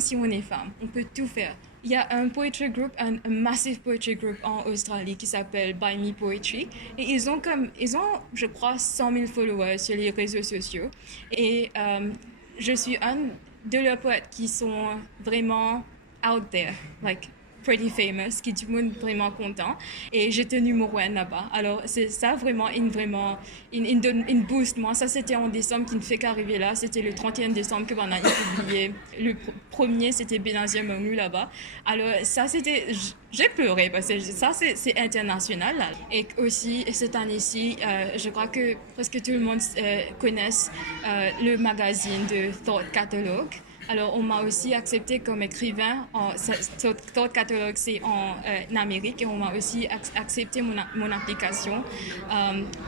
même si on est femme, on peut tout faire. Il y a un poetry group, un massive poetry group en Australie qui s'appelle By Me Poetry. Et ils ont, je crois, 100 000 followers sur les réseaux sociaux. Et je suis un de leurs poètes qui sont vraiment out there, like pretty famous, qui tout le monde vraiment content. Et j'étais numéro 1 là-bas. Alors, c'est ça vraiment, une boost. Moi, ça, c'était en décembre qui ne fait qu'arriver là. C'était le 31 décembre que Bana a publié. Le premier, c'était Benazia Manglu là-bas. Alors, ça, c'était... J'ai pleuré parce que ça, c'est international. Là. Et aussi, cette année-ci, je crois que presque tout le monde connaisse le magazine de Thought Catalogue. Alors, on m'a aussi accepté comme écrivain. Thought Catalogue, c'est en Amérique. Et on m'a aussi accepté mon application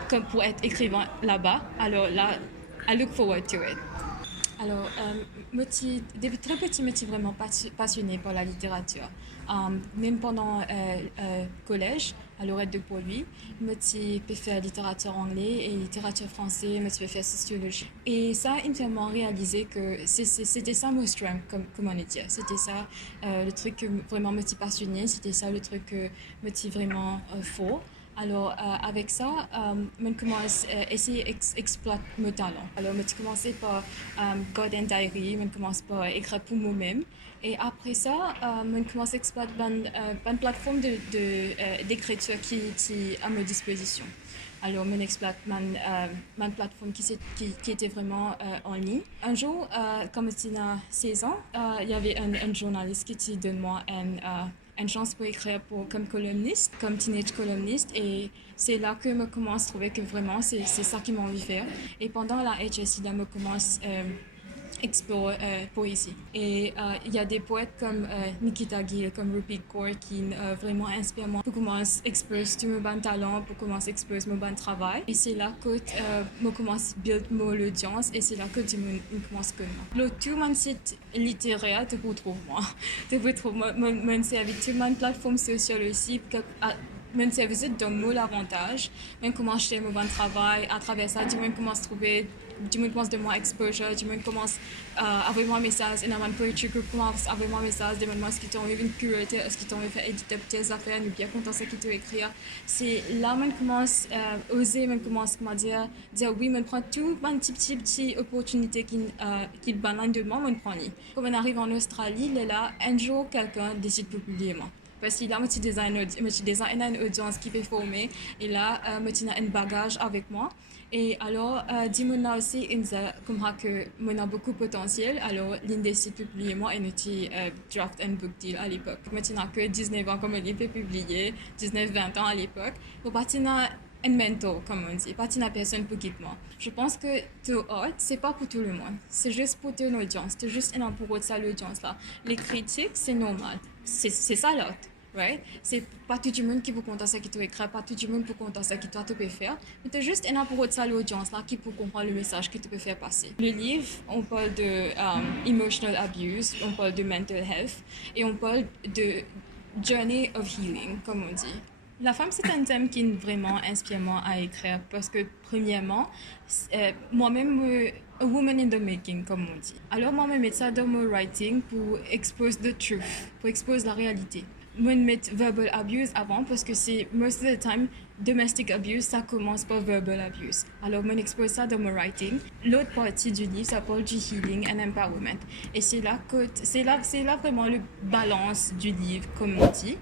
comme pour être écrivain là-bas. Alors là, I look forward to it. Alors, depuis très petit, je suis vraiment passionnée par la littérature. Même pendant collège, à l'oreille de Paul-Louis, je suis fait littérature anglaise et littérature française, je suis fait sociologie. Et ça, il m'a vraiment réalisé que c'était ça mon strength, comme on dit. C'était ça le truc que vraiment me suis passionnée, c'était ça le truc que me suis vraiment fort. Alors, avec ça, je commence à essayer d'exploiter mon talent. Alors, je commence par Garden Diary, je commence par écrire pour moi-même. Et après ça, je commence à exploiter une plateforme d'écriture qui est à ma disposition. Alors, je exploite ma plateforme qui était vraiment en ligne. Un jour, quand j'étais 16 ans, il y avait un journaliste qui donne moi une chance pour écrire comme columniste, comme teenage columniste. Et c'est là que je commence à trouver que vraiment c'est ça qui m'a envie de faire. Et pendant la HSI, là, je commence explorer poésie. Et il y a des poètes comme Nikita Gill, comme Rupi Kaur qui vraiment inspirent moi pour commencer à exposer tout mon bon talent, pour commencer à exposer mon bon travail. Et c'est là que je commence à build mon audience et c'est là que je commence à connaître. Le tout mon site littéraire, tu retrouves moi. Tu retrouves moi, c'est avec toute ma plateforme sociale aussi. Même si vous êtes dans mon avantage, même comment je fais mon bon travail, à travers ça, du monde commence à trouver, du monde commence de moi exposure, du monde commence à avoir mon message, et dans mon poetry group commence à avoir mon message, demande-moi ce qu'ils t'ont envie de curator, ce qu'ils t'ont envie de faire éditer tes affaires, nous bien content ce qu'ils t'ont écrire. C'est là que je commence à oser, je commence à dire oui, je prends tout, une petite opportunité qui banane de moi, je prends. Comme on arrive en Australie, là, un jour, quelqu'un décide de publier moi. Parce que là, je suis designer une audience qui peut former. Et là, je suis un bagage avec moi. Et alors, dis-moi aussi, comme que je a beaucoup de potentiel. Alors, l'une des sites publiés moi, et nous draft un book deal à l'époque. Maintenant que 19 ans, comme on peut publier, 19-20 ans à l'époque. Pour partir un mentor, comme on dit, pas une personne pour quitter moi. Je pense que tout art, c'est pas pour tout le monde. C'est juste pour ton audience. C'est juste un pour ça l'audience là. Les critiques, c'est normal. C'est ça l'art. Right? C'est pas tout le monde qui peut compter ça qui te écrit, pas tout le monde peut compter ça qui toi te peut faire. Mais c'est juste un pour ça l'audience là qui peut comprendre le message que tu peux faire passer. Le livre, on parle de emotional abuse, on parle de mental health et on parle de journey of healing, comme on dit. La femme, c'est un thème qui vraiment inspire moi à écrire parce que, premièrement, moi-même, a woman in the making, comme on dit. Alors, moi-même, je ça dans mon writing pour exposer the truth, pour exposer la réalité. Moi, je mets verbal abuse avant parce que c'est, most of the time, domestic abuse, ça commence par verbal abuse. Alors, je expose ça dans mon writing. L'autre partie du livre, ça parle du healing and empowerment. Et c'est là vraiment le balance du livre, comme on dit.